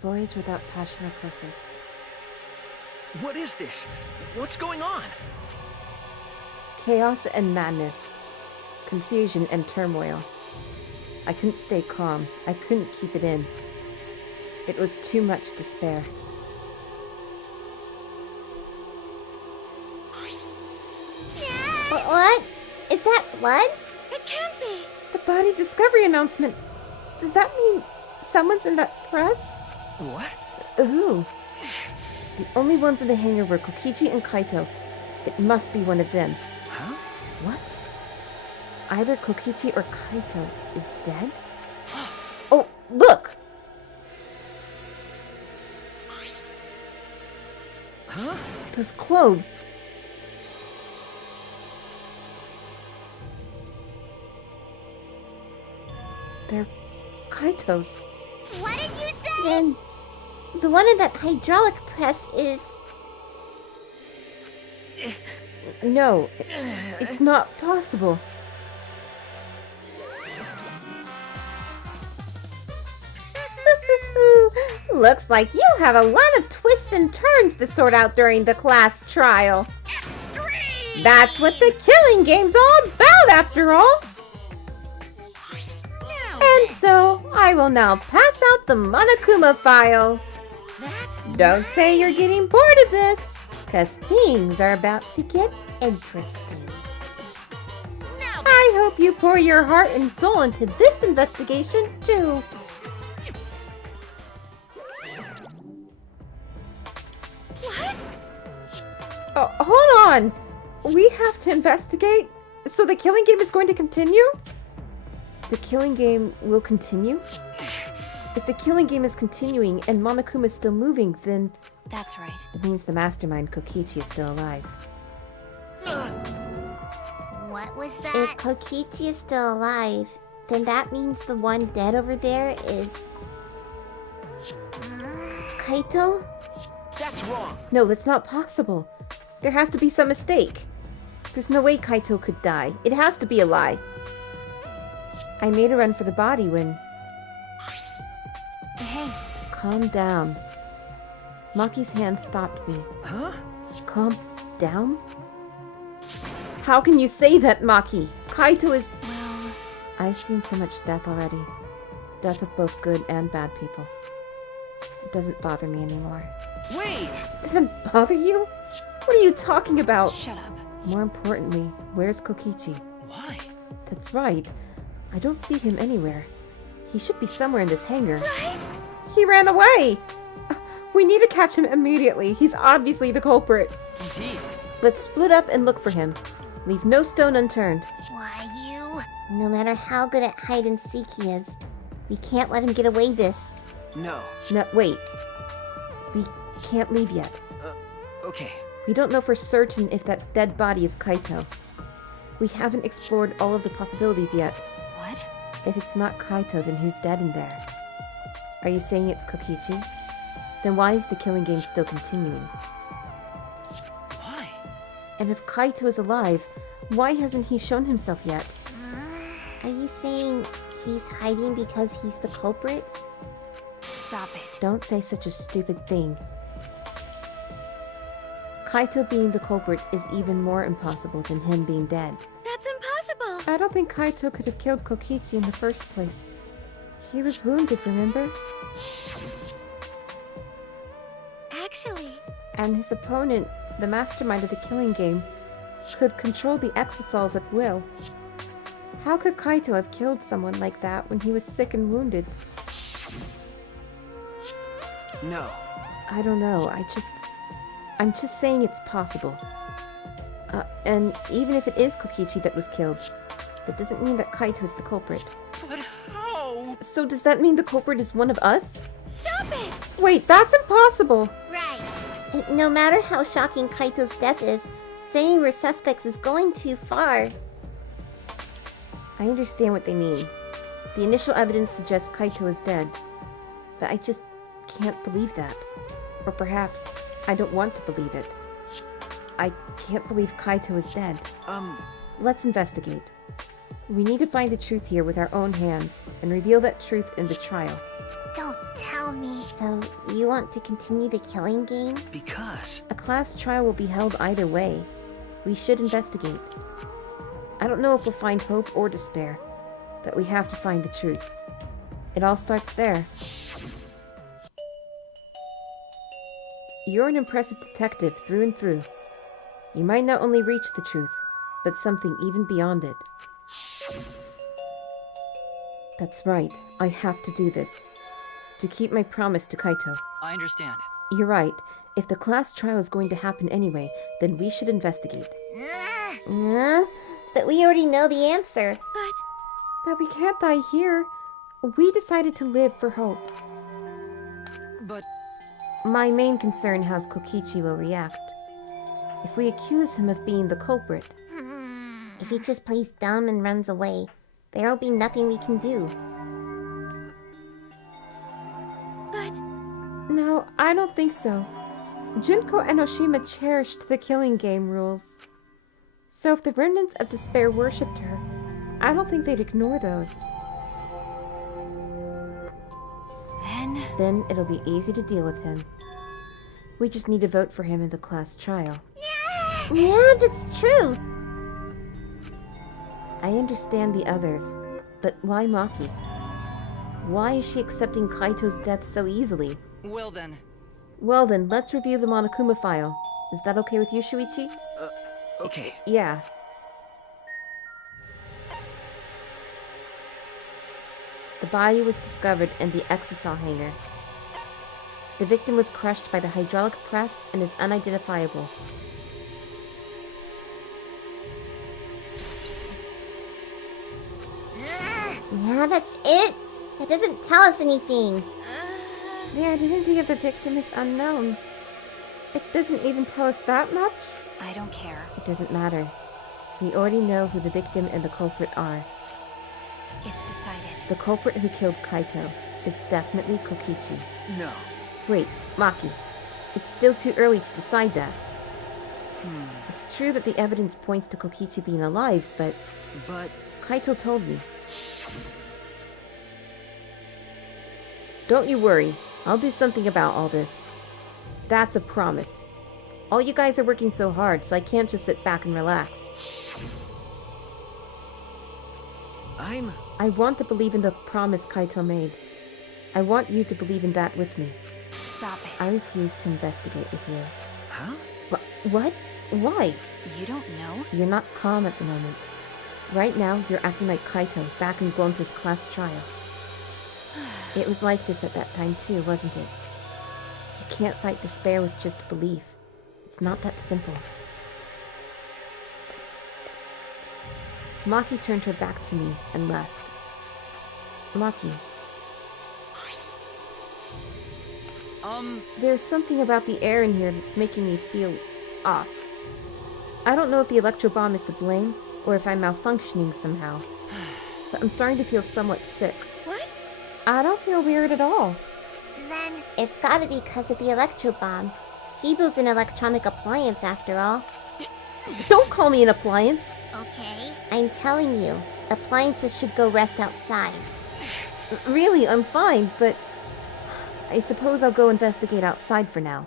Voyage without passion or purpose. What is this? What's going on? Chaos and madness. Confusion and turmoil. I couldn't stay calm. I couldn't keep it in. It was too much despair. What? Is that blood? It can't be. The body discovery announcement. Does that mean someone's in that press? What? Who? The only ones in the hangar were Kokichi and Kaito. It must be one of them. Huh? What? Either Kokichi or Kaito is dead? Oh, look! Huh? Those clothes. They're Kaito's. What did you say? Then the one in that hydraulic press is... No, it's not possible. Looks like you have a lot of twists and turns to sort out during the class trial. Extreme! That's what the killing game's all about, after all. And so, I will now pass out the Monokuma file. Don't say you're getting bored of this, because things are about to get interesting. I hope you pour your heart and soul into this investigation, too. Oh, hold on! We have to investigate? So the killing game is going to continue? The killing game will continue? If the killing game is continuing and Monokuma is still moving, then... That's right. It means the mastermind Kokichi is still alive. What was If that? Kokichi is still alive, then that means the one dead over there is... Kaito? That's wrong. No, that's not possible. There has to be some mistake. There's no way Kaito could die. It has to be a lie. I made a run for the body when... Hey, Calm down. Maki's hand stopped me. Huh? Calm down? How can you say that, Maki? Kaito is... well, I've seen so much death already. Death of both good and bad people. It doesn't bother me anymore. Wait! It doesn't bother you? What are you talking about? shut up. More importantly, where's Kokichi? Why? That's right. I don't see him anywhere. He should be somewhere in this hangar. Right? He ran away! We need to catch him immediately. He's obviously the culprit. Indeed. Let's split up and look for him. Leave no stone unturned. Why, you... No matter how good at hide and seek he is, we can't let him get away this. No. No, wait. We can't leave yet. Okay. We don't know for certain if that dead body is Kaito. We haven't explored all of the possibilities yet. What? If it's not Kaito, then who's dead in there? Are you saying it's Kokichi? Then why is the killing game still continuing? Why? And if Kaito is alive, why hasn't he shown himself yet? Are you saying he's hiding because he's the culprit? Stop it. Don't say such a stupid thing. Kaito being the culprit is even more impossible than him being dead. That's impossible. I don't think Kaito could have killed Kokichi in the first place. He was wounded, remember? Actually, And his opponent, the mastermind of the killing game, could control the exosols at will. How could Kaito have killed someone like that when he was sick and wounded? No. I don't know, I'm just saying it's possible. And even if it is Kokichi that was killed, that doesn't mean that Kaito is the culprit. But how? So does that mean the culprit is one of us? stop it. Wait, that's impossible! Right. And no matter how shocking Kaito's death is, saying we're suspects is going too far. I understand what they mean. The initial evidence suggests Kaito is dead. But I just can't believe that. Or perhaps I don't want to believe it. I can't believe Kaito is dead. Let's investigate. We need to find the truth here with our own hands and reveal that truth in the trial. Don't tell me. So, you want to continue the killing game? Because... A class trial will be held either way. We should investigate. I don't know if we'll find hope or despair, but we have to find the truth. It all starts there. You're an impressive detective through and through. You might not only reach the truth, but something even beyond it. That's right, I have to do this. To keep my promise to Kaito. I understand. You're right. If the class trial is going to happen anyway, then we should investigate. But we already know the answer. But we can't die here. We decided to live for hope. But My main concern how Kokichi will react. If we accuse him of being the culprit, If he just plays dumb and runs away, there'll be nothing we can do. But no, I don't think so. Junko and Oshima cherished the killing game rules. So if the remnants of despair worshipped her, I don't think they'd ignore those. Then it'll be easy to deal with him. We just need to vote for him in the class trial. Yeah, that's true. I understand the others, but why Maki? Why is she accepting Kaito's death so easily? well then, Well then, let's review the Monokuma file. Is that okay with you, Shuichi? Okay. Yeah. The body was discovered in the exisal hanger. The victim was crushed by the hydraulic press and is unidentifiable. Yeah, that's it. That doesn't tell us anything. The identity of the victim is unknown. It doesn't even tell us that much? I don't care. It doesn't matter. We already know who the victim and the culprit are. It's decided. The culprit who killed Kaito is definitely Kokichi. No. Wait, Maki. It's still too early to decide that. It's true that the evidence points to Kokichi being alive, but But... Kaito told me. Don't you worry. I'll do something about all this. That's a promise. All you guys are working so hard, so I can't just sit back and relax. I want to believe in the promise Kaito made. I want you to believe in that with me. Stop it. I refuse to investigate with you. Huh? What? Why? You don't know? You're not calm at the moment. Right now, you're acting like Kaito back in Gonta's class trial. It was like this at that time too, wasn't it? You can't fight despair with just belief. It's not that simple. Maki turned her back to me and left. Maki, there's something about the air in here that's making me feel off. I don't know if the electro bomb is to blame or if I'm malfunctioning somehow, but I'm starting to feel somewhat sick. What? I don't feel weird at all. Then it's gotta be because of the electro bomb. Kibo's an electronic appliance after all. Don't call me an appliance. Okay. I'm telling you, appliances should go rest outside. Really, I'm fine, but I suppose I'll go investigate outside for now.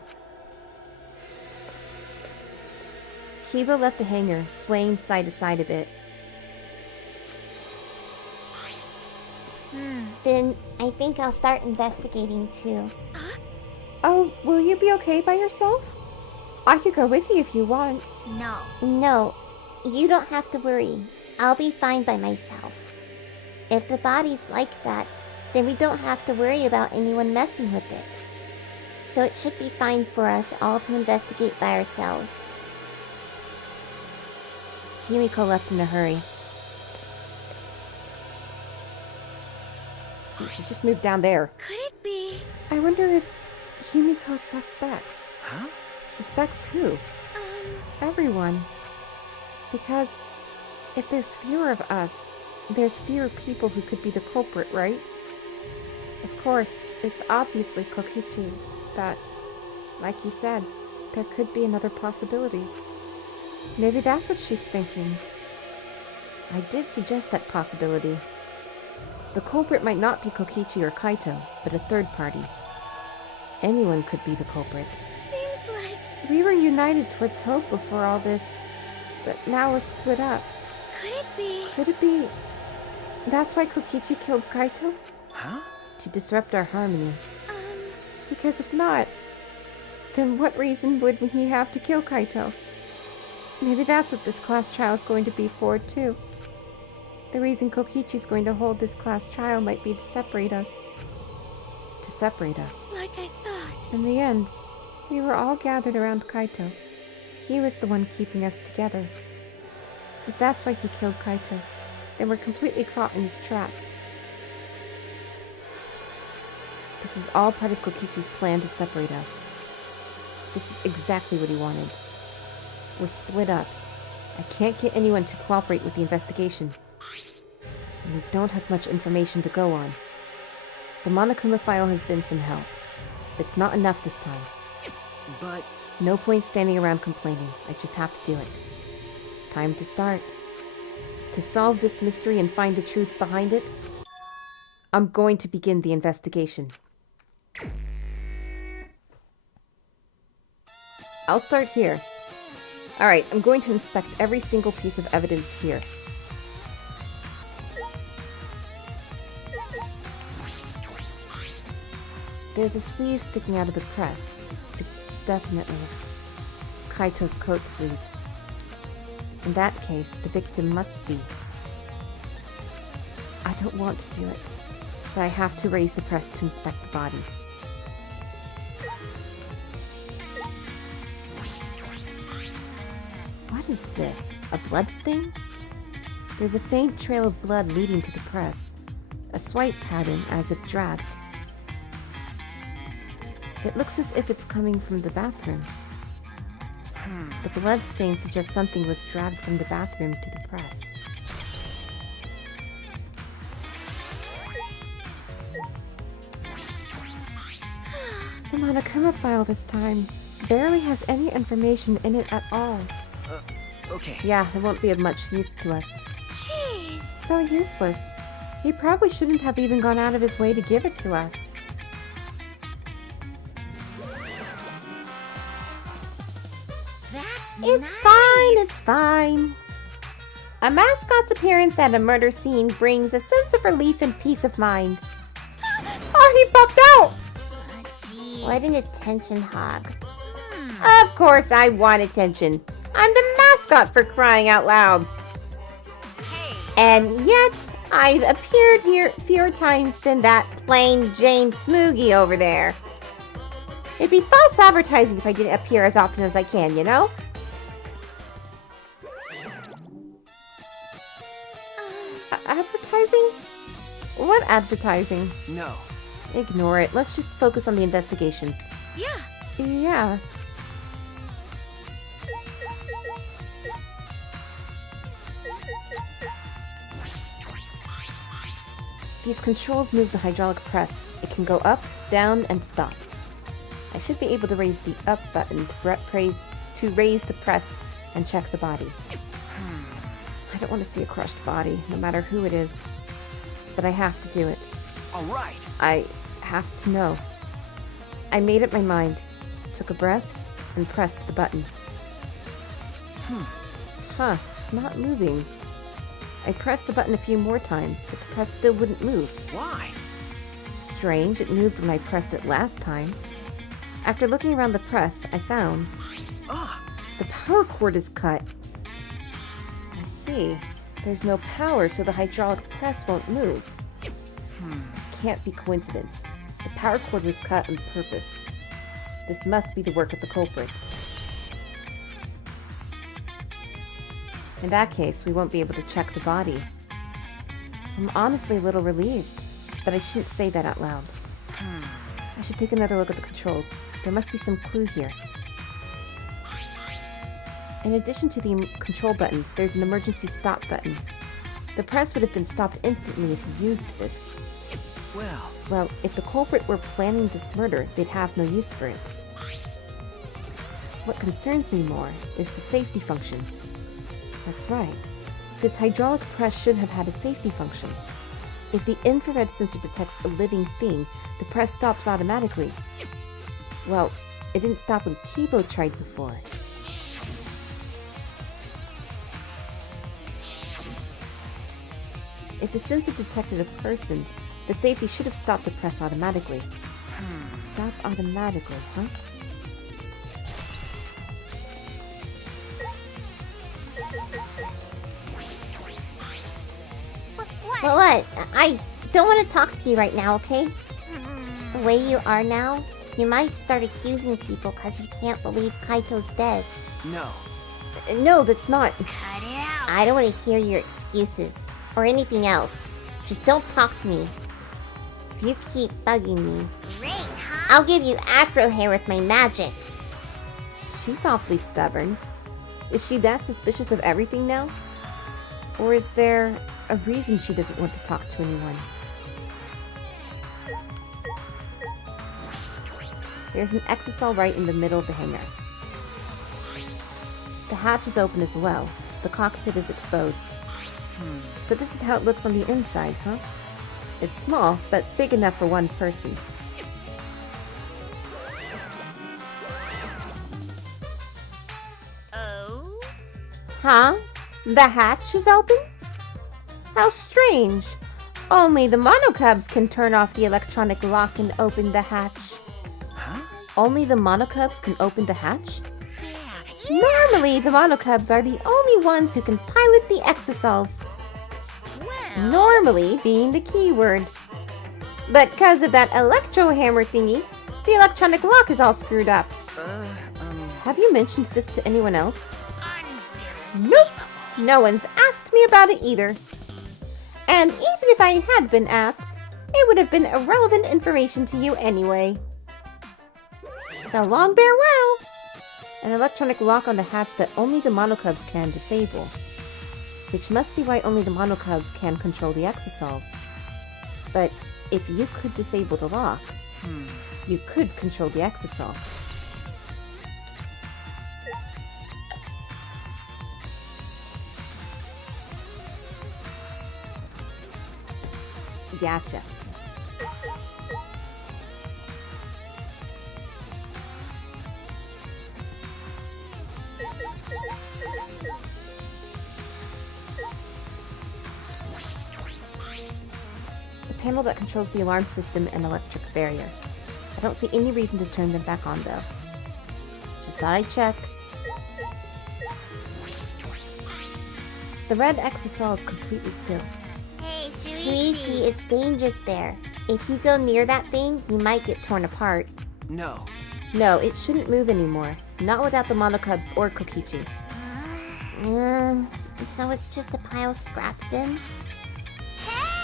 Kibo left the hangar, swaying side to side a bit. Then I think I'll start investigating too. Oh, will you be okay by yourself? I could go with you if you want. No. No, you don't have to worry. I'll be fine by myself. If the body's like that, then we don't have to worry about anyone messing with it. So it should be fine for us all to investigate by ourselves. Himiko left in a hurry. She just moved down there. Could it be? I wonder if Himiko suspects. Huh? Suspects who? Everyone. Because if there's fewer of us, there's fewer people who could be the culprit, right? Of course, it's obviously Kokichi, but, like you said, there could be another possibility. Maybe that's what she's thinking. I did suggest that possibility. The culprit might not be Kokichi or Kaito, but a third party. Anyone could be the culprit. Seems like... We were united towards hope before all this, but now we're split up. Could it be? Could it be... That's why Kokichi killed Kaito? Huh? To disrupt our harmony. Because if not, then what reason would he have to kill Kaito? Maybe that's what this class trial is going to be for, too. The reason Kokichi's going to hold this class trial might be to separate us. To separate us. Like I thought. In the end, we were all gathered around Kaito. He was the one keeping us together. If that's why he killed Kaito, then we're completely caught in his trap. This is all part of Kokichi's plan to separate us. This is exactly what he wanted. We're split up. I can't get anyone to cooperate with the investigation. And we don't have much information to go on. The Monokuma file has been some help. But it's not enough this time. But No point standing around complaining. I just have to do it. Time to start. To solve this mystery and find the truth behind it, I'm going to begin the investigation. I'll start here. Alright, I'm going to inspect every single piece of evidence here. There's a sleeve sticking out of the press. It's definitely Kaito's coat sleeve. In that case, the victim must be. I don't want to do it, but I have to raise the press to inspect the body. What is this? A bloodstain? There's a faint trail of blood leading to the press. A swipe pattern as if dragged. It looks as if it's coming from the bathroom. The blood stain suggests something was dragged from the bathroom to the press. The Monokuma file this time barely has any information in it at all. okay. Yeah, it won't be of much use to us. Jeez. So useless. He probably shouldn't have even gone out of his way to give it to us. It's fine, it's fine. A mascot's appearance at a murder scene brings a sense of relief and peace of mind. Oh, he popped out! What an attention hog. Of course I want attention. I'm the mascot for crying out loud. And yet, I've appeared here fewer times than that plain Jane Smoogie over there. It'd be false advertising if I didn't appear as often as I can, you know? Advertising? What advertising? No. Ignore it. Let's just focus on the investigation. Yeah. Yeah. These controls move the hydraulic press. It can go up, down, and stop. I should be able to raise the up button to raise the press and check the body. I don't want to see a crushed body, no matter who it is. But I have to do it. All right. I have to know. I made up my mind, took a breath, and pressed the button. Huh, it's not moving. I pressed the button a few more times, but the press still wouldn't move. Why? Strange, it moved when I pressed it last time. After looking around the press, I found Ah, the power cord is cut. I see. There's no power, so the hydraulic press won't move. This can't be coincidence. The power cord was cut on purpose. This must be the work of the culprit. In that case, we won't be able to check the body. I'm honestly a little relieved, but I shouldn't say that out loud. I should take another look at the controls. There must be some clue here. In addition to the control buttons, there's an emergency stop button. The press would have been stopped instantly if you used this. Well, if the culprit were planning this murder, they'd have no use for it. What concerns me more is the safety function. That's right. This hydraulic press should have had a safety function. If the infrared sensor detects a living thing, the press stops automatically. Well, it didn't stop when Kibo tried before. If the sensor detected a person, the safety should have stopped the press automatically. Stop automatically, huh? But what? I don't want to talk to you right now, okay? The way you are now, you might start accusing people because you can't believe Kaito's dead. No. No, that's not. Cut it out. I don't want to hear your excuses or anything else. Just don't talk to me. If you keep bugging me, Great, huh? I'll give you afro hair with my magic. She's awfully stubborn. Is she that suspicious of everything now? Or is there a reason she doesn't want to talk to anyone? There's an exisal right in the middle of the hangar. The hatch is open as well. The cockpit is exposed. So this is how it looks on the inside, huh? It's small, but big enough for one person. Oh? Huh? The hatch is open? How strange. Only the monocubs can turn off the electronic lock and open the hatch. Huh? Only the monocubs can open the hatch? Normally, the monocubs are the only ones who can pilot the exisals. Well, Normally being the key word. But because of that electro hammer thingy, the electronic lock is all screwed up. Have you mentioned this to anyone else? Nope. No one's asked me about it either. And even if I had been asked, it would have been irrelevant information to you anyway. So long farewell. An electronic lock on the hatch that only the monocubs can disable. Which must be why only the monocubs can control the exisals. But if you could disable the lock, you could control the exisal. Gotcha. It's a panel that controls the alarm system and electric barrier. I don't see any reason to turn them back on though. Just thought I'd check. The red exisal is completely still. hey, Shuichi, Shuichi. it's dangerous there. If you go near that thing, you might get torn apart. No. No, it shouldn't move anymore. Not without the monocubs or Kokichi. So it's just a pile of scrap then?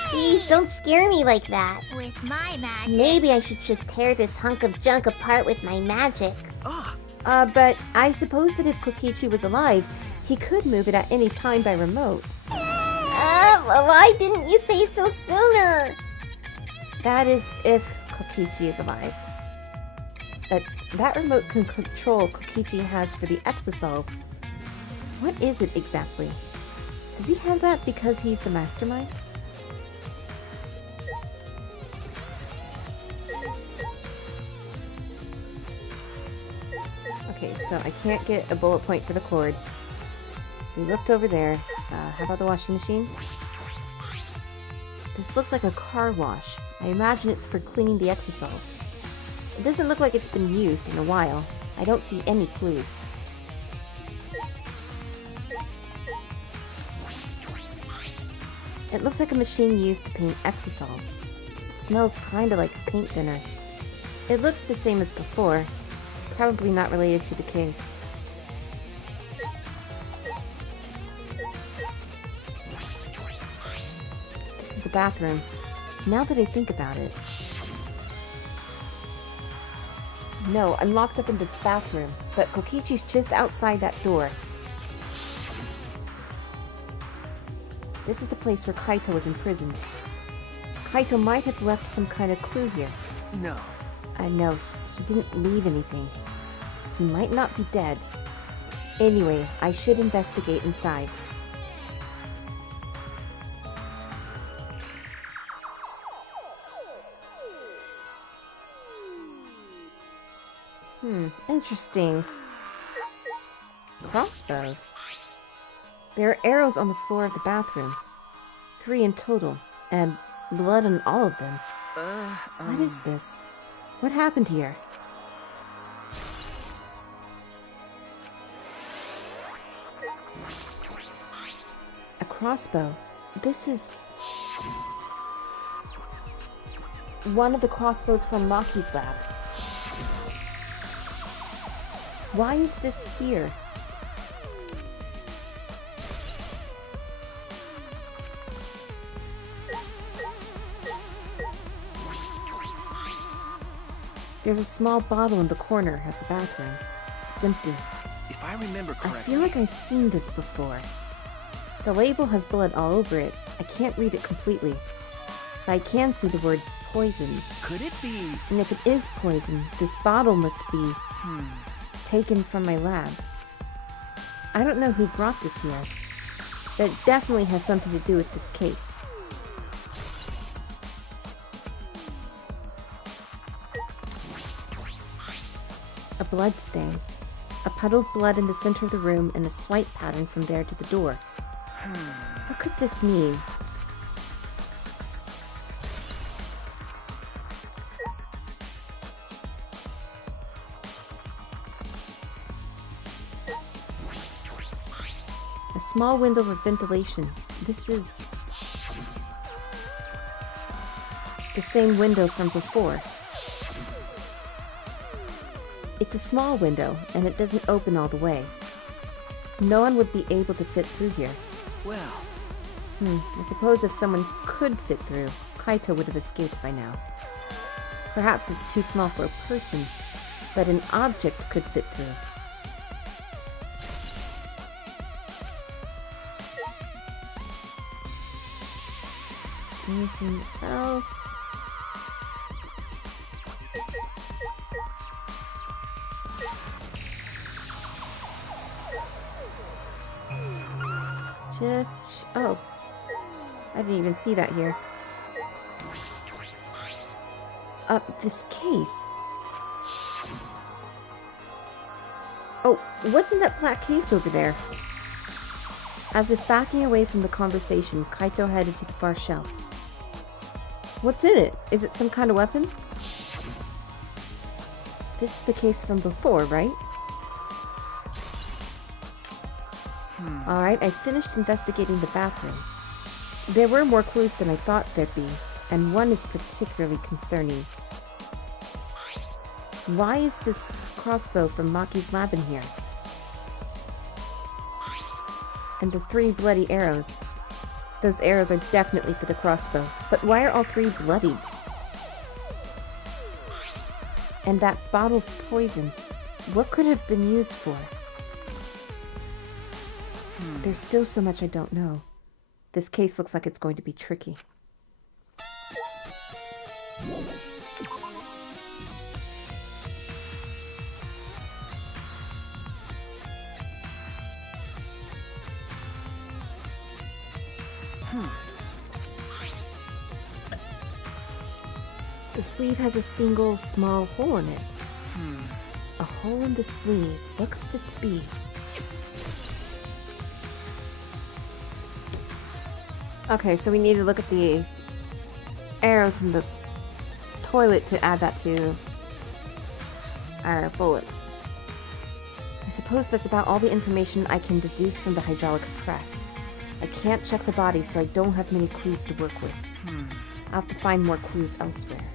Jeez, don't scare me like that. With my magic. Maybe I should just tear this hunk of junk apart with my magic. Ah, But I suppose that if Kokichi was alive, he could move it at any time by remote. Why didn't you say so sooner? That is if Kokichi is alive. But that remote control Kokichi has for the exisals. What is it exactly? Does he have that because he's the mastermind? Okay, so I can't get a bullet point for the cord. We looked over there. How about the washing machine? This looks like a car wash. I imagine it's for cleaning the exisals. It doesn't look like it's been used in a while. I don't see any clues. It looks like a machine used to paint exisals. It smells kinda like paint thinner. It looks the same as before. Probably not related to the case. This is the bathroom. Now that I think about it. No, I'm locked up in this bathroom, but Kokichi's just outside that door. This is the place where Kaito was imprisoned. Kaito might have left some kind of clue here. no. I know, he didn't leave anything. He might not be dead. Anyway, I should investigate inside. Interesting. Crossbow. There are arrows on the floor of the bathroom. 3 in total, and blood on all of them. What is this? What happened here? A crossbow. This is... one of the crossbows from Maki's lab. Why is this here? There's a small bottle in the corner of the bathroom. It's empty. If I remember I correctly... feel like I've seen this before. The label has blood all over it. I can't read it completely. But I can see the word poison. Could it be... And if it is poison, this bottle must be... taken from my lab. I don't know who brought this here, but it definitely has something to do with this case. A blood stain. A puddle of blood in the center of the room and a swipe pattern from there to the door. What could this mean? A small window for ventilation. This is... the same window from before. It's a small window, and it doesn't open all the way. No one would be able to fit through here. Well... I suppose if someone could fit through, Kaito would have escaped by now. Perhaps it's too small for a person, but an object could fit through. Anything else? Oh. I didn't even see that here. This case. Oh, what's in that black case over there? As if backing away from the conversation, Kaito headed to the far shelf. What's in it? Is it some kind of weapon? This is the case from before, right? Alright, I finished investigating the bathroom. There were more clues than I thought there'd be, and one is particularly concerning. Why is this crossbow from Maki's lab in here? And the 3 bloody arrows. Those arrows are definitely for the crossbow, but why are all 3 bloodied? And that bottle of poison, what could it have been used for? There's still so much I don't know. This case looks like it's going to be tricky. The sleeve has a single small hole in it. A hole in the sleeve. What could this be? Okay, so we need to look at the arrows in the toilet to add that to our bullets. I suppose that's about all the information I can deduce from the hydraulic press. I can't check the body, so I don't have many clues to work with. I'll have to find more clues elsewhere.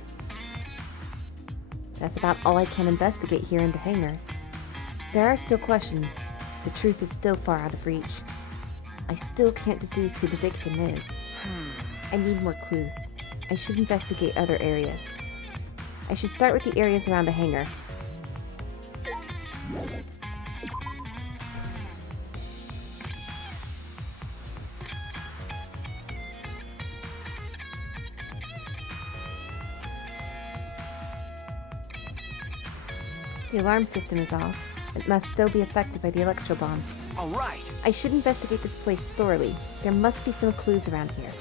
That's about all I can investigate here in the hangar. There are still questions. The truth is still far out of reach. I still can't deduce who the victim is. I need more clues. I should investigate other areas. I should start with the areas around the hangar. The alarm system is off. It must still be affected by the electro bomb. All right. I should investigate this place thoroughly. There must be some clues around here.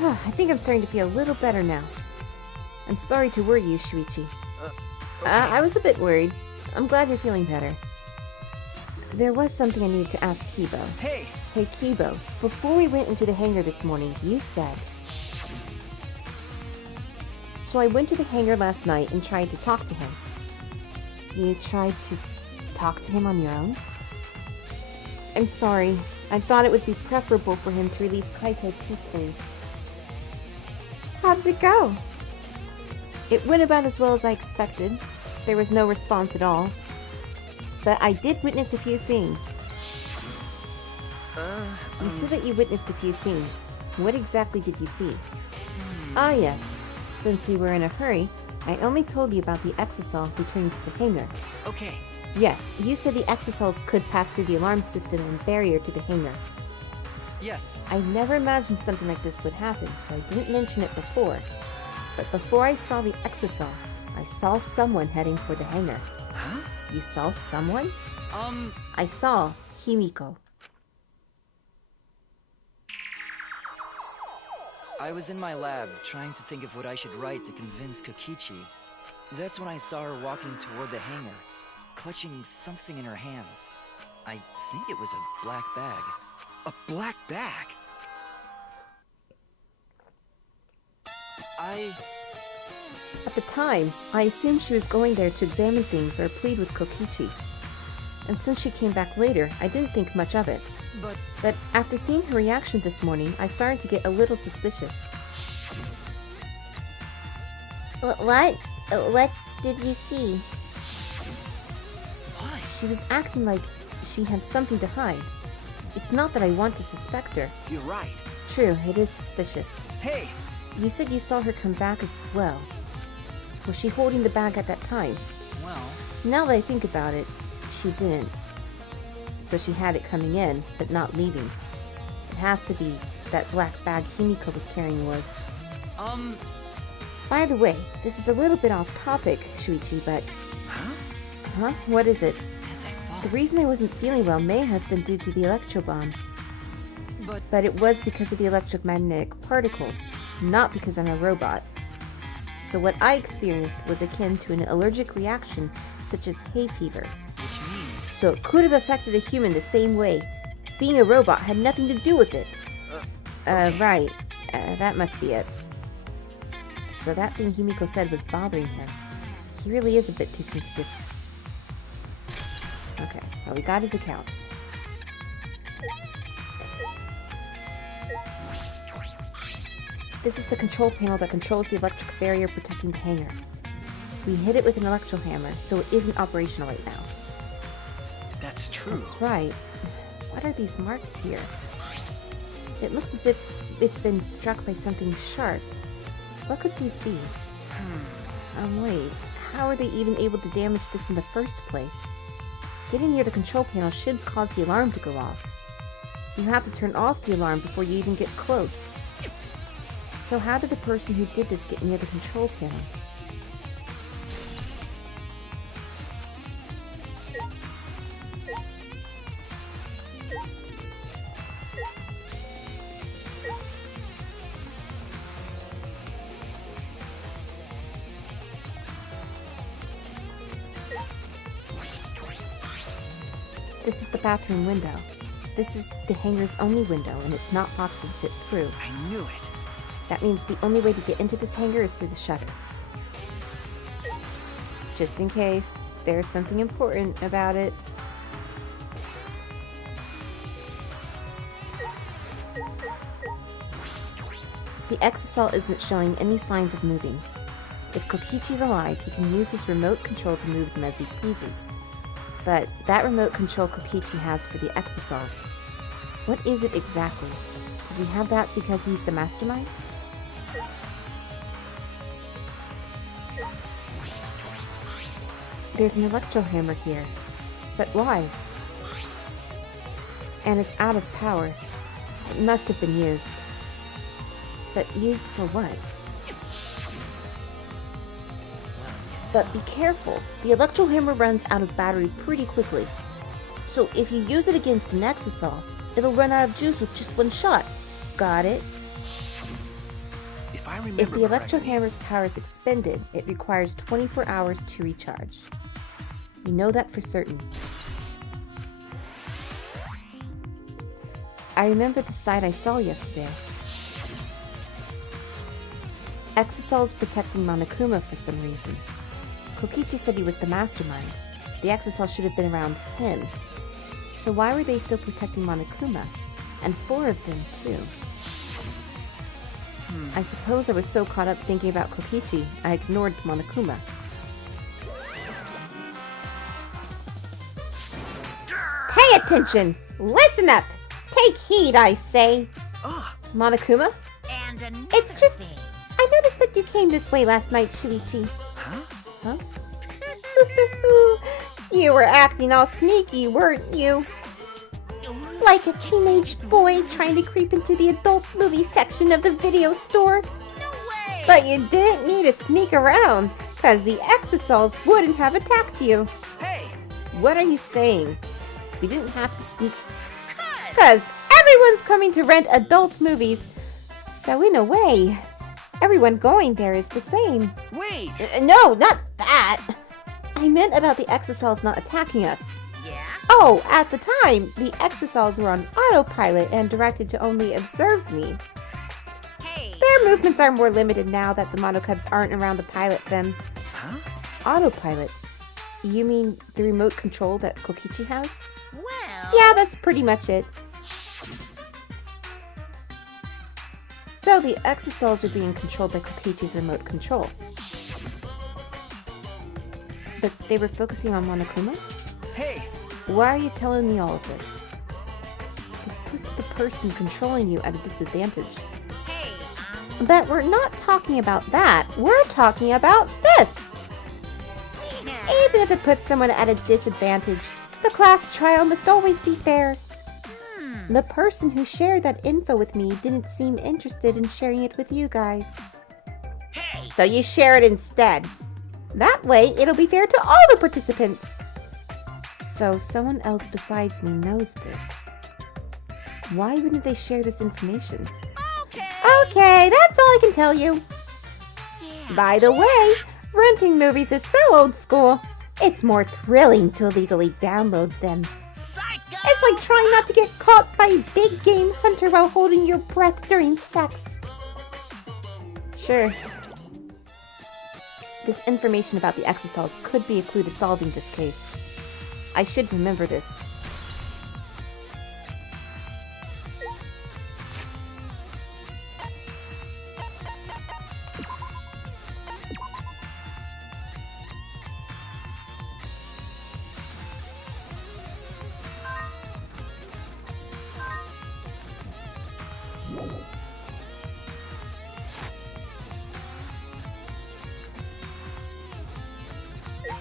I think I'm starting to feel a little better now. I'm sorry to worry you, Shuichi. Okay. I was a bit worried. I'm glad you're feeling better. There was something I needed to ask Kibo. Hey, Hey Kibo, before we went into the hangar this morning, you said... So I went to the hangar last night and tried to talk to him. You tried to talk to him on your own? I'm sorry. I thought it would be preferable for him to release Kaito peacefully. How did it go? It went about as well as I expected. There was no response at all. But I did witness a few things. You said that you witnessed a few things. What exactly did you see? Ah yes. Since we were in a hurry, I only told you about the exisal returning to the hangar. okay. Yes, you said the exisals could pass through the alarm system and barrier to the hangar. Yes. I never imagined something like this would happen, so I didn't mention it before. But before I saw the exisal, I saw someone heading for the hangar. Huh? You saw someone? Um, I saw Himiko. I was in my lab trying to think of what I should write to convince Kokichi. That's when I saw her walking toward the hangar, clutching something in her hands. I think it was a black bag. A black bag? At the time, I assumed she was going there to examine things or plead with Kokichi. And since she came back later, I didn't think much of it. But after seeing her reaction this morning, I started to get a little suspicious. What? What did you see? Why? She was acting like she had something to hide. It's not that I want to suspect her. You're right. True, it is suspicious. Hey, You said you saw her come back as well. Was she holding the bag at that time? Well, Now that I think about it, she didn't. So she had it coming in, but not leaving. It has to be that black bag Himiko was carrying was... By the way, this is a little bit off topic, Shuichi, but... huh? Huh? What is it? as I thought. The reason I wasn't feeling well may have been due to the electro bomb. But it was because of the electromagnetic particles, not because I'm a robot. So what I experienced was akin to an allergic reaction, such as hay fever. Which means... So it could have affected a human the same way. Being a robot had nothing to do with it. Right. That must be it. So that thing Himiko said was bothering him. He really is a bit too sensitive. Okay, well, we got his account. This is the control panel that controls the electric barrier protecting the hangar. We hit it with an electro hammer, so it isn't operational right now. That's true. That's right. What are these marks here? It looks as if it's been struck by something sharp. What could these be? Wait. How are they even able to damage this in the first place? Getting near the control panel should cause the alarm to go off. You have to turn off the alarm before you even get close. So how did the person who did this get near the control panel? This is the bathroom window. This is the hangar's only window, and it's not possible to fit through. I knew it. That means the only way to get into this hangar is through the shutter. Just in case there's something important about it. The exisal isn't showing any signs of moving. If Kokichi's alive, he can use his remote control to move them as he pleases. But that remote control Kokichi has for the exisals, what is it exactly? Does he have that because he's the mastermind? There's an electro hammer here, but why? And it's out of power. It must have been used. But used for what? But be careful, the electro hammer runs out of battery pretty quickly. So if you use it against an exisal, it'll run out of juice with just one shot. Got it? remember If the electro correctly- hammer's power is expended, it requires 24 hours to recharge. You know that for certain. I remember the sight I saw yesterday. Exosol's protecting Monokuma for some reason. Kokichi said he was the mastermind. The Exosol should have been around him. So why were they still protecting Monokuma? And 4 of them, too. I suppose I was so caught up thinking about Kokichi, I ignored Monokuma. Pay attention! Listen up! Take heed, I say! Ah, Monokuma? And another It's just- thing. I noticed that you came this way last night, Shuichi. huh? Huh? You were acting all sneaky, weren't you? Like a teenage boy trying to creep into the adult movie section of the video store. No way! But you didn't need to sneak around, because the Exosols wouldn't have attacked you. Hey! What are you saying? You didn't have to sneak. Cut! Because everyone's coming to rent adult movies. So in a way, everyone going there is the same. Wait! No, not that. I meant about the Exosols not attacking us. Yeah? Oh, at the time, the Exosols were on autopilot and directed to only observe me. Hey! Their movements are more limited now that the Monocubs aren't around to pilot them. Huh? Autopilot? You mean the remote control that Kokichi has? Well... Yeah, that's pretty much it. So the Exosols are being controlled by Kokichi's remote control. But they were focusing on Monokuma? Hey! Why are you telling me all of this? This puts the person controlling you at a disadvantage. Hey, But we're not talking about that. We're talking about this! yeah. Even if it puts someone at a disadvantage, the class trial must always be fair. The person who shared that info with me didn't seem interested in sharing it with you guys. Hey! So you share it instead. That way, it'll be fair to all the participants. So someone else besides me knows this. Why wouldn't they share this information? Okay! Okay, that's all I can tell you. Yeah. By the way, renting movies is so old school. It's more thrilling to illegally download them. Psycho! It's like trying not to get caught by a big game hunter while holding your breath during sex. Sure. This information about the Exosols could be a clue to solving this case. I should remember this.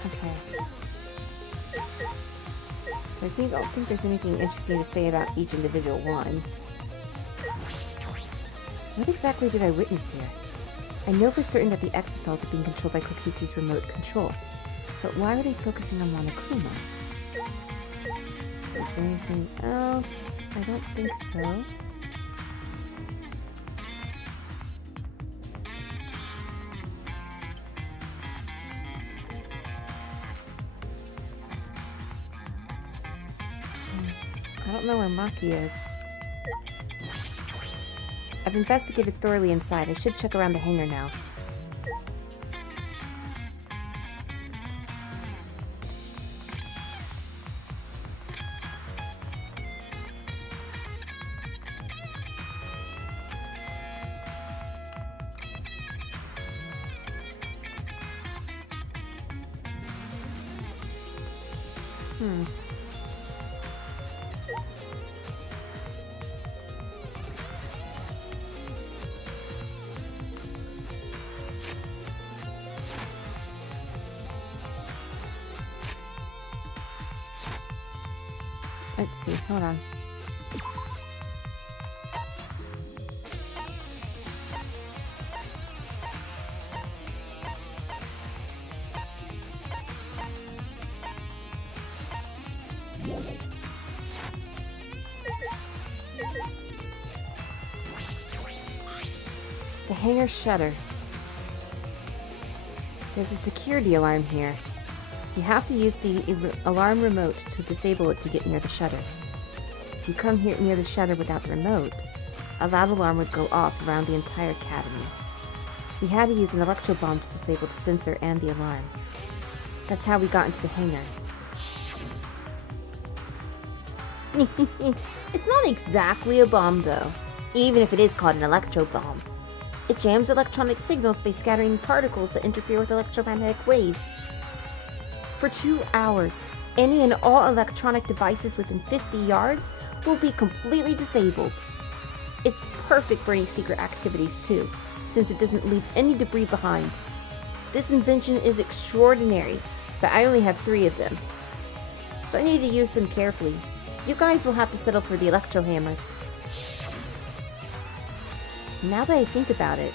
Okay. So I don't think there's anything interesting to say about each individual one. What exactly did I witness here? I know for certain that the Exosols are being controlled by Kokichi's remote control. But why are they focusing on Monokuma? Is there anything else? I don't think so. I don't know where Maki is. I've investigated thoroughly inside. I should check around the hangar now. Let's see, hold on. The hangar shutter. There's a security alarm here. You have to use the alarm remote to disable it to get near the shutter. If you come here near the shutter without the remote, a loud alarm would go off around the entire academy. We had to use an electro bomb to disable the sensor and the alarm. That's how we got into the hangar. It's not exactly a bomb, though, even if it is called an electro bomb. It jams electronic signals by scattering particles that interfere with electromagnetic waves. For 2 hours, any and all electronic devices within 50 yards will be completely disabled. It's perfect for any secret activities, too, since it doesn't leave any debris behind. This invention is extraordinary, but I only have 3 of them, so I need to use them carefully. You guys will have to settle for the electro hammers. Now that I think about it,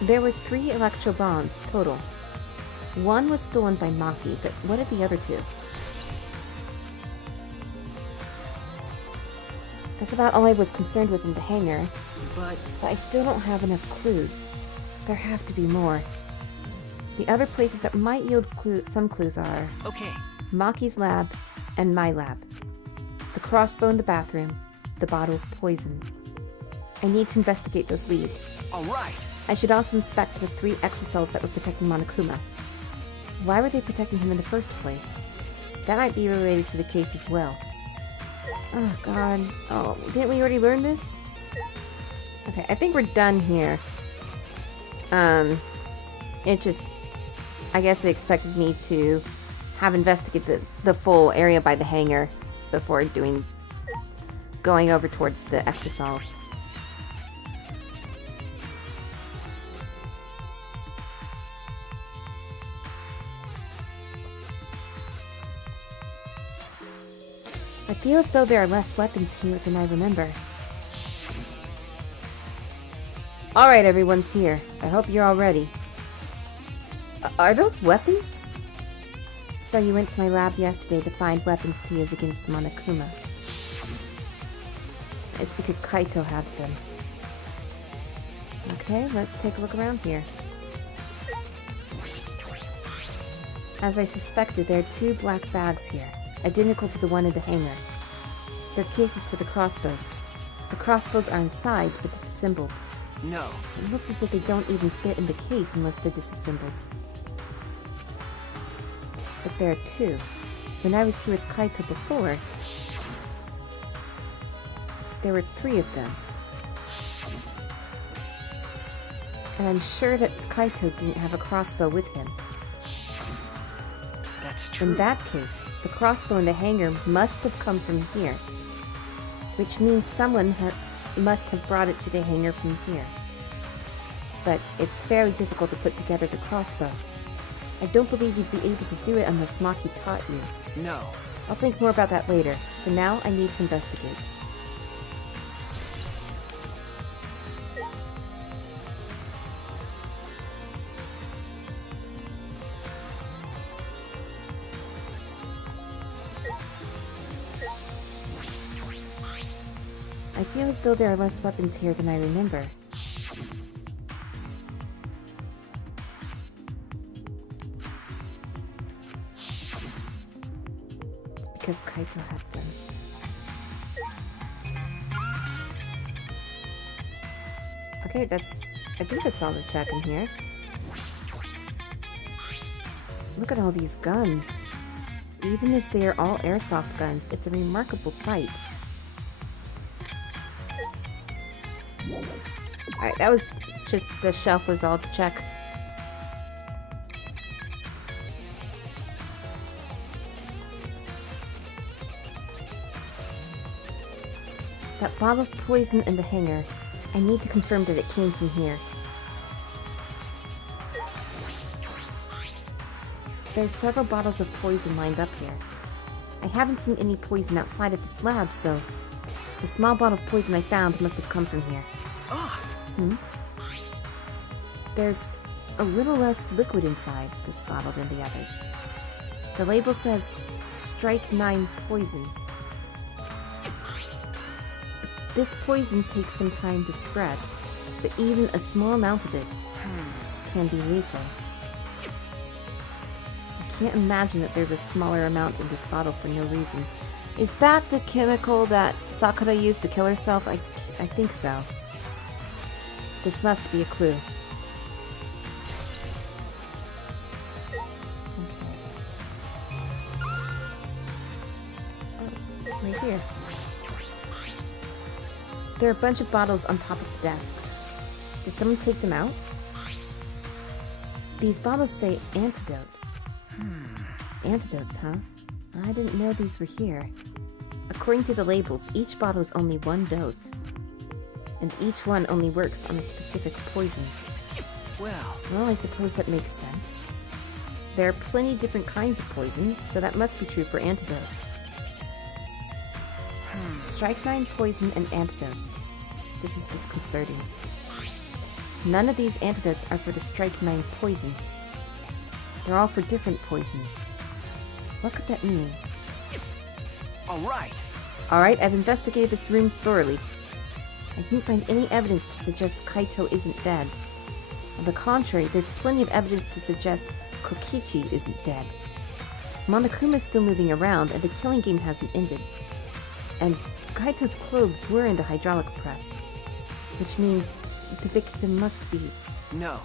there were 3 electro bombs total. One was stolen by Maki, but what are the other 2? That's about all I was concerned with in the hangar, But but I still don't have enough clues. There have to be more. The other places that might yield some clues are Okay. Maki's lab and my lab. The crossbow in the bathroom, the bottle of poison. I need to investigate those leads. All right. I should also inspect the 3 exocells that were protecting Monokuma. Why were they protecting him in the first place? That might be related to the case as well. Oh god. Oh, didn't we already learn this? Okay, I think we're done here. It just... I guess they expected me to have investigated the full area by the hangar before going over towards the exocells. I feel as though there are less weapons here than I remember. Alright, everyone's here. I hope you're all ready. Are those weapons? So you went to my lab yesterday to find weapons to use against Monokuma. It's because Kaito had them. Okay, let's take a look around here. As I suspected, there are 2 black bags here, identical to the one in the hangar. They're cases for the crossbows. The crossbows are inside, but disassembled. No. It looks as if they don't even fit in the case unless they're disassembled. But there are 2. When I was here with Kaito before, there were 3 of them. And I'm sure that Kaito didn't have a crossbow with him. That's true. In that case, the crossbow in the hangar must have come from here. Which means someone must have brought it to the hangar from here. But it's fairly difficult to put together the crossbow. I don't believe you'd be able to do it unless Maki taught you. No. I'll think more about that later. For now, I need to investigate. I feel as though there are less weapons here than I remember. It's because Kaito had them. Okay, I think that's all the check in here. Look at all these guns. Even if they are all airsoft guns, it's a remarkable sight. Alright, that was just the shelf was all to check. That bottle of poison in the hangar. I need to confirm that it came from here. There are several bottles of poison lined up here. I haven't seen any poison outside of this lab, so the small bottle of poison I found must have come from here. Ah. There's a little less liquid inside this bottle than the others. The label says, Strike 9 Poison. This poison takes some time to spread. But even a small amount of it can be lethal. I can't imagine that there's a smaller amount in this bottle for no reason. Is that the chemical that Sakura used to kill herself? I think so. This must be a clue. Right here. There are a bunch of bottles on top of the desk. Did someone take them out? These bottles say antidote. Antidotes, huh? I didn't know these were here. According to the labels, each bottle is only one dose. And each one only works on a specific poison. Well, I suppose that makes sense. There are plenty different kinds of poison, so that must be true for antidotes. Strychnine, poison, and antidotes. This is disconcerting. None of these antidotes are for the strychnine poison. They're all for different poisons. What could that mean? Alright. Alright, I've investigated this room thoroughly. I didn't find any evidence to suggest Kaito isn't dead. On the contrary, there's plenty of evidence to suggest Kokichi isn't dead. Monokuma's still moving around, and the killing game hasn't ended. And Kaito's clothes were in the hydraulic press. Which means the victim must be... No.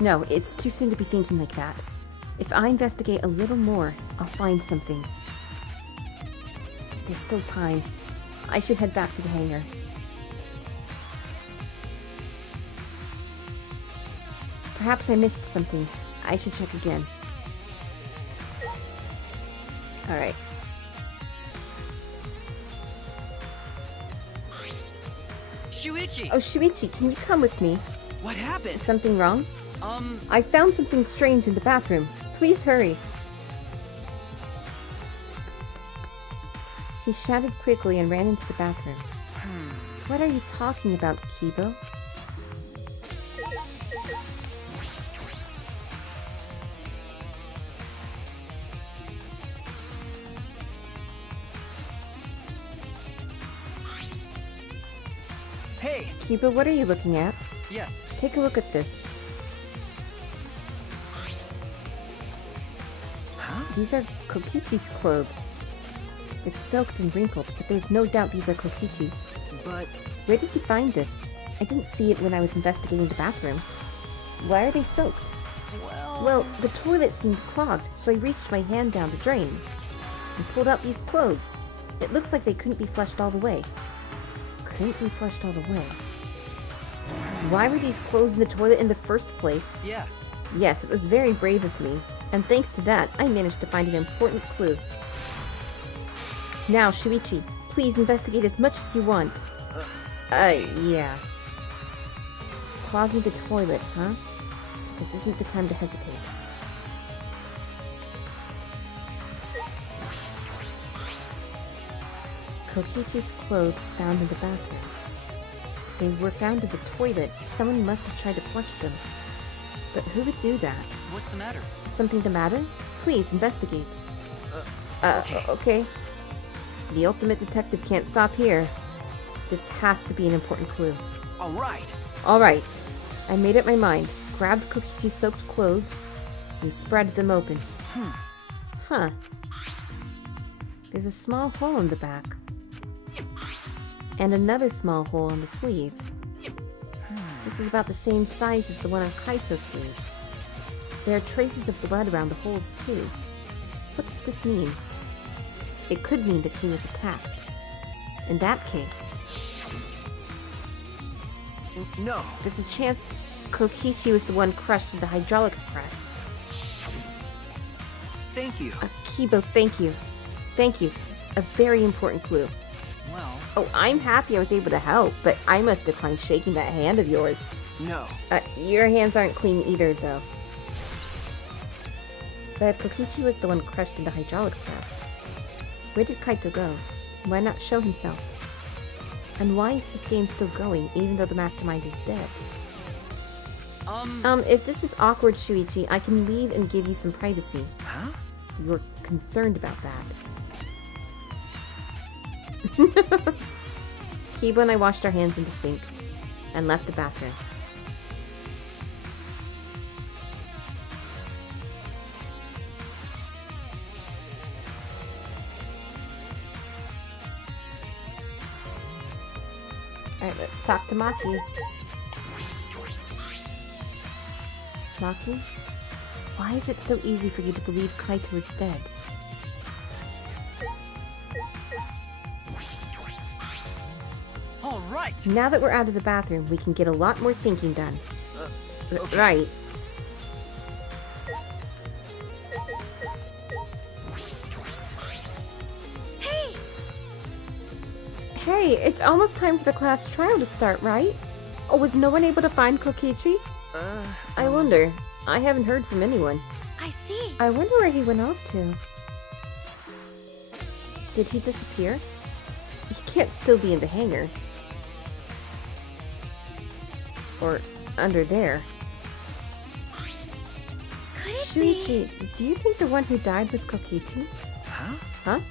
No, it's too soon to be thinking like that. If I investigate a little more, I'll find something. There's still time. I should head back to the hangar. Perhaps I missed something. I should check again. Alright. Shuichi! Oh, Shuichi, can you come with me? What happened? Is something wrong? I found something strange in the bathroom. Please hurry. He shouted quickly and ran into the bathroom. What are you talking about, Kibo? Hey! Kibo, what are you looking at? Yes. Take a look at this. Huh? These are Kokichi's clothes. It's soaked and wrinkled, but there's no doubt these are Kokichi's. But... Where did you find this? I didn't see it when I was investigating the bathroom. Why are they soaked? Well, the toilet seemed clogged, so I reached my hand down the drain and pulled out these clothes. It looks like they couldn't be flushed all the way. Couldn't be flushed all the way. Why were these clothes in the toilet in the first place? Yeah. Yes, it was very brave of me, and thanks to that, I managed to find an important clue. Now, Shuichi, please investigate as much as you want. Yeah. Clogging the toilet, huh? This isn't the time to hesitate. Kokichi's clothes found in the bathroom. They were found in the toilet. Someone must have tried to flush them. But who would do that? What's the matter? Is something the matter? Please, investigate. Okay. The ultimate detective can't stop here. This has to be an important clue. Alright. Alright. I made up my mind. Grabbed Kokichi's soaked clothes and spread them open. Huh. There's a small hole in the back. And another small hole on the sleeve. This is about the same size as the one on Kaito's sleeve. There are traces of blood around the holes too. What does this mean? It could mean that he was attacked. In that case, No. there's a chance Kokichi was the one crushed in the hydraulic press. Thank you. Kibo, thank you. Thank you. This is a very important clue. Well, Oh, I'm happy I was able to help, but I must decline shaking that hand of yours. No. Your hands aren't clean either, though. But if Kokichi was the one crushed in the hydraulic press, where did Kaito go? Why not show himself? And why is this game still going, even though the mastermind is dead? If this is awkward, Shuichi, I can leave and give you some privacy. Huh? You're concerned about that. Kiba and I washed our hands in the sink. and left the bathroom. Alright, let's talk to Maki. Maki? Why is it so easy for you to believe Kaito is dead? All right. Now that we're out of the bathroom, we can get a lot more thinking done. Okay. Right. Hey! Hey, it's almost time for the class trial to start, right? Oh, was no one able to find Kokichi? I wonder. I haven't heard from anyone. I see. I wonder where he went off to. Did he disappear? He can't still be in the hangar. Or under there. Could it Shuichi, do you think the one who died was Kokichi? Huh? Huh? be?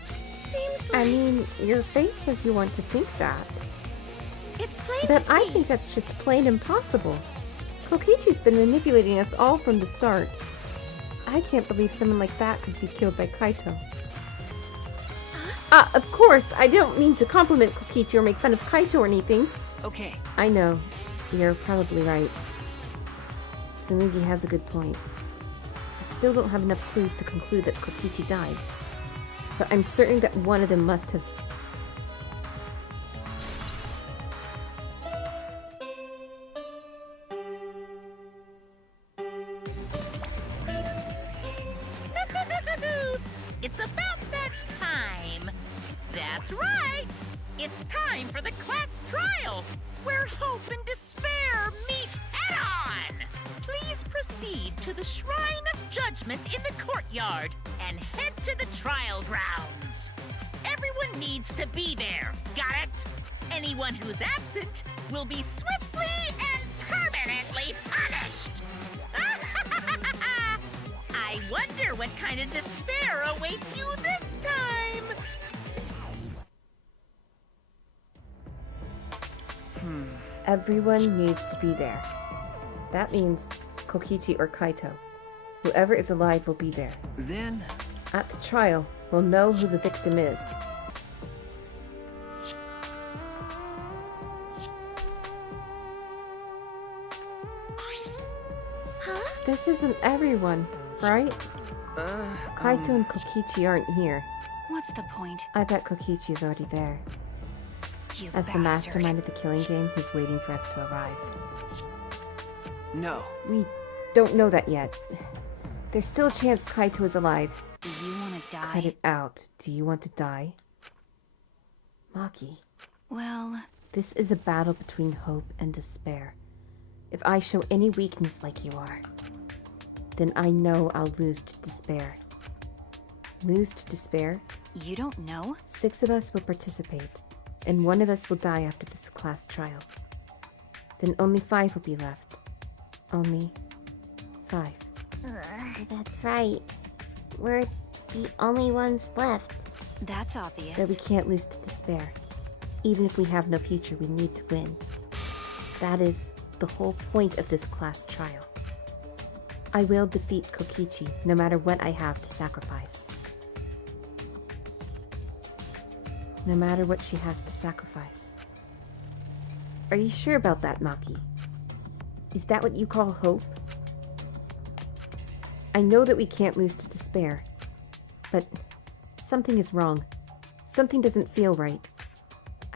Seems I like mean, your face says you want to think that. it's plain But to I see. think that's just plain impossible. Kokichi's been manipulating us all from the start. I can't believe someone like that could be killed by Kaito. Of course, I don't mean to compliment Kokichi or make fun of Kaito or anything. Okay. I know. You're probably right. Tsunugi has a good point. I still don't have enough clues to conclude that Kokichi died. But I'm certain that one of them must have... It's about that time. That's right. It's time for the class trial, where hope and despair meet head-on. Please proceed to the Shrine of Judgment in the courtyard and head to the trial grounds. Everyone needs to be there. Got it? Anyone who's absent will be swiftly and permanently punished. I wonder what kind of despair awaits you this time. Everyone needs to be there. That means Kokichi or Kaito. Whoever is alive will be there. Then, At the trial, we'll know who the victim is. Huh? This isn't everyone, right? Kaito and Kokichi aren't here. What's the point? I bet Kokichi's already there. You As the bastard. mastermind of the killing game, he's waiting for us to arrive. no. We don't know that yet. There's still a chance Kaito is alive. Do you want to die? Cut it out. Do you want to die? Maki, Well, this is a battle between hope and despair. If I show any weakness like you are, then I know I'll lose to despair. Lose to despair? you don't know? 6 of us will participate, and 1 of us will die after this class trial. Then only 5 will be left. Only 5. That's right. We're the only ones left. That's obvious. That we can't lose to despair. Even if we have no future, we need to win. That is the whole point of this class trial. I will defeat Kokichi, no matter what I have to sacrifice. No matter what she has to sacrifice. Are you sure about that, Maki? Is that what you call hope? I know that we can't lose to despair, but something is wrong. Something doesn't feel right.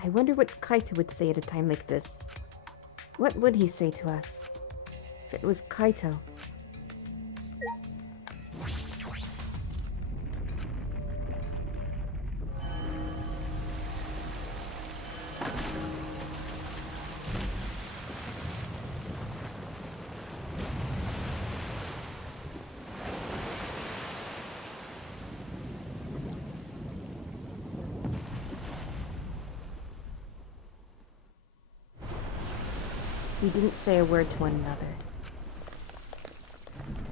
I wonder what Kaito would say at a time like this. What would he say to us? If it was Kaito. We didn't say a word to one another.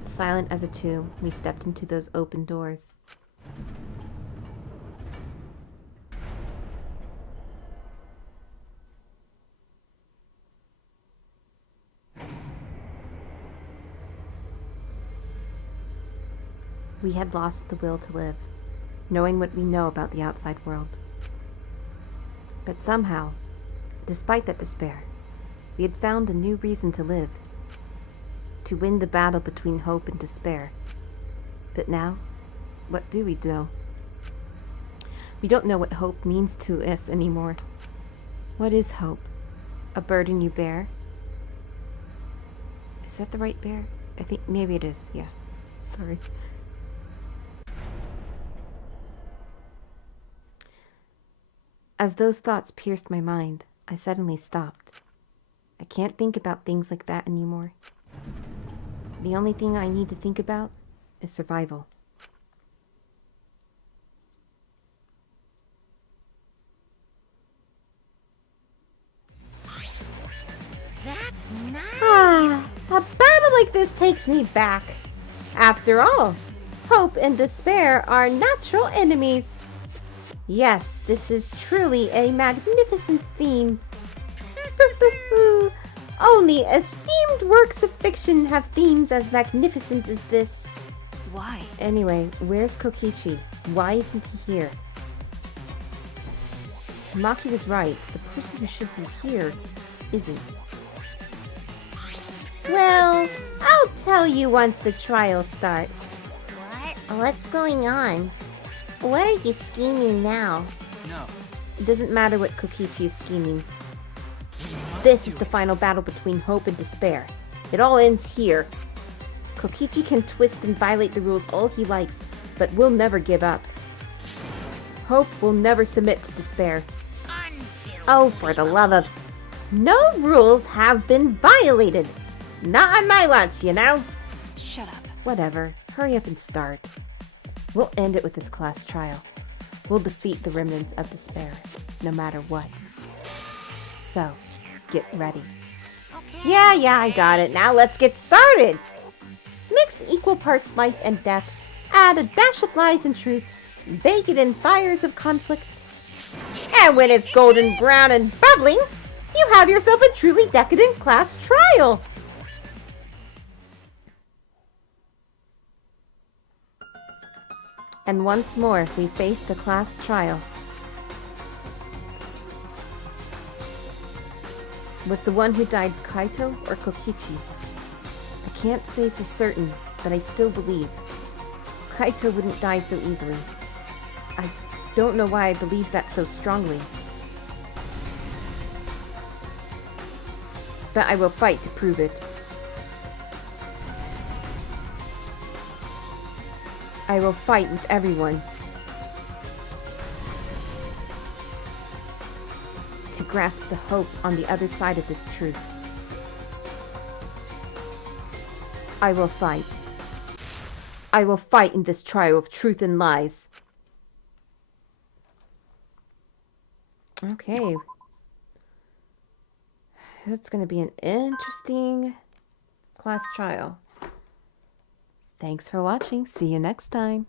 Silent as a tomb, we stepped into those open doors. We had lost the will to live, knowing what we know about the outside world. But somehow, despite that despair, we had found a new reason to live. To win the battle between hope and despair. But now, what do we know? We don't know what hope means to us anymore. What is hope? A burden you bear? Is that the right bear? I think maybe it is, yeah. Sorry. As those thoughts pierced my mind, I suddenly stopped. I can't think about things like that anymore. The only thing I need to think about is survival. That's nice. Ah, a battle like this takes me back. After all, hope and despair are natural enemies. Yes, this is truly a magnificent theme. Only esteemed works of fiction have themes as magnificent as this. Why? Anyway, where's Kokichi? Why isn't he here? Maki was right. The person who should be here isn't. Well, I'll tell you once the trial starts. What? What's going on? What are you scheming now? No. It doesn't matter what Kokichi is scheming. This is the final battle between hope and despair. It all ends here. Kokichi can twist and violate the rules all he likes, but we'll never give up. Hope will never submit to despair. Oh, for the love of... No rules have been violated. Not on my watch, you know. Shut up. Whatever. Hurry up and start. We'll end it with this class trial. We'll defeat the remnants of despair, no matter what. So, get ready. Okay. Yeah, I got it. Now let's get started. Mix equal parts life and death. Add a dash of lies and truth. Bake it in fires of conflict. And when it's golden brown and bubbling, you have yourself a truly decadent class trial. And once more, we faced a class trial. Was the one who died Kaito or Kokichi? I can't say for certain, but I still believe. Kaito wouldn't die so easily. I don't know why I believe that so strongly. But I will fight to prove it. I will fight with everyone to grasp the hope on the other side of this truth. I will fight. I will fight in this trial of truth and lies. Okay. That's going to be an interesting class trial. Thanks for watching. See you next time.